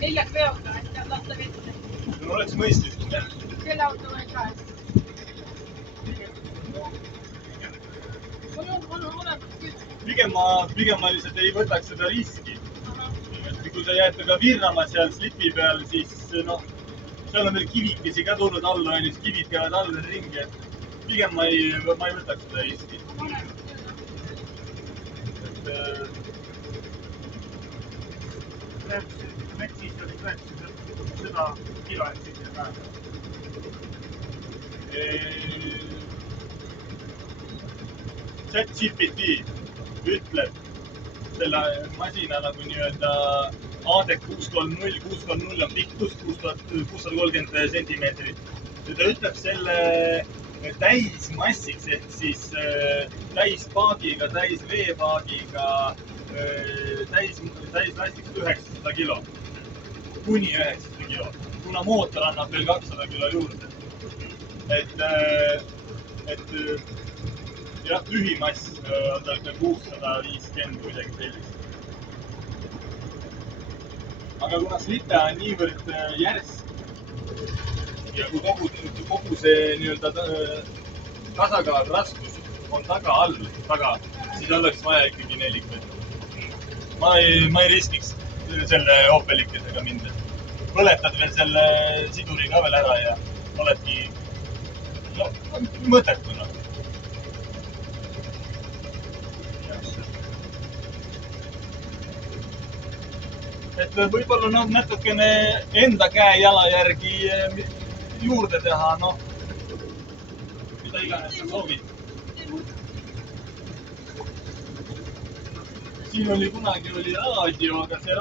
4 veoga, et lasta vette. No oleks mõistlik. Selle auto olen ka. On olemas küll. Pigem ma lihtsalt ei võtaks seda riski. Kui sa jääd ka virrama seal slipi peal, siis noh, seal on veel kivikesi ka tulnud alla, siis kivid käivad alla ringi. Pigem ma ei võtaks seda riski. Metsis oli seda kilohetsid ja päeva. ChatGPT ütleb selle masina nagu nii-öelda ADEC 630 on pikkus 630 sentimeetrit. Ta ütleb selle täismassiks ehk siis täispaagiga, täisveepaagiga, täislastiks 900 kilo. Kuni 900 kilo. Kuna mootor annab veel 200 kilo juurde. Et jah, lühimass on tal 650 või midagi sellist. Aga kuna slipe on niivõrd järsk ja kui kogu see nii-öelda tasakaal raskus on taga all, siis oleks vaja ikkagi nelikut. Ma ei riskiks selle Opelikesega minna. Põletad veel selle siduri ka veel ära ja oledki mõttetuna. Et võib-olla natukene enda käe jala järgi juurde teha, mida iganes sa soovid. Siin kunagi oli raadio, aga see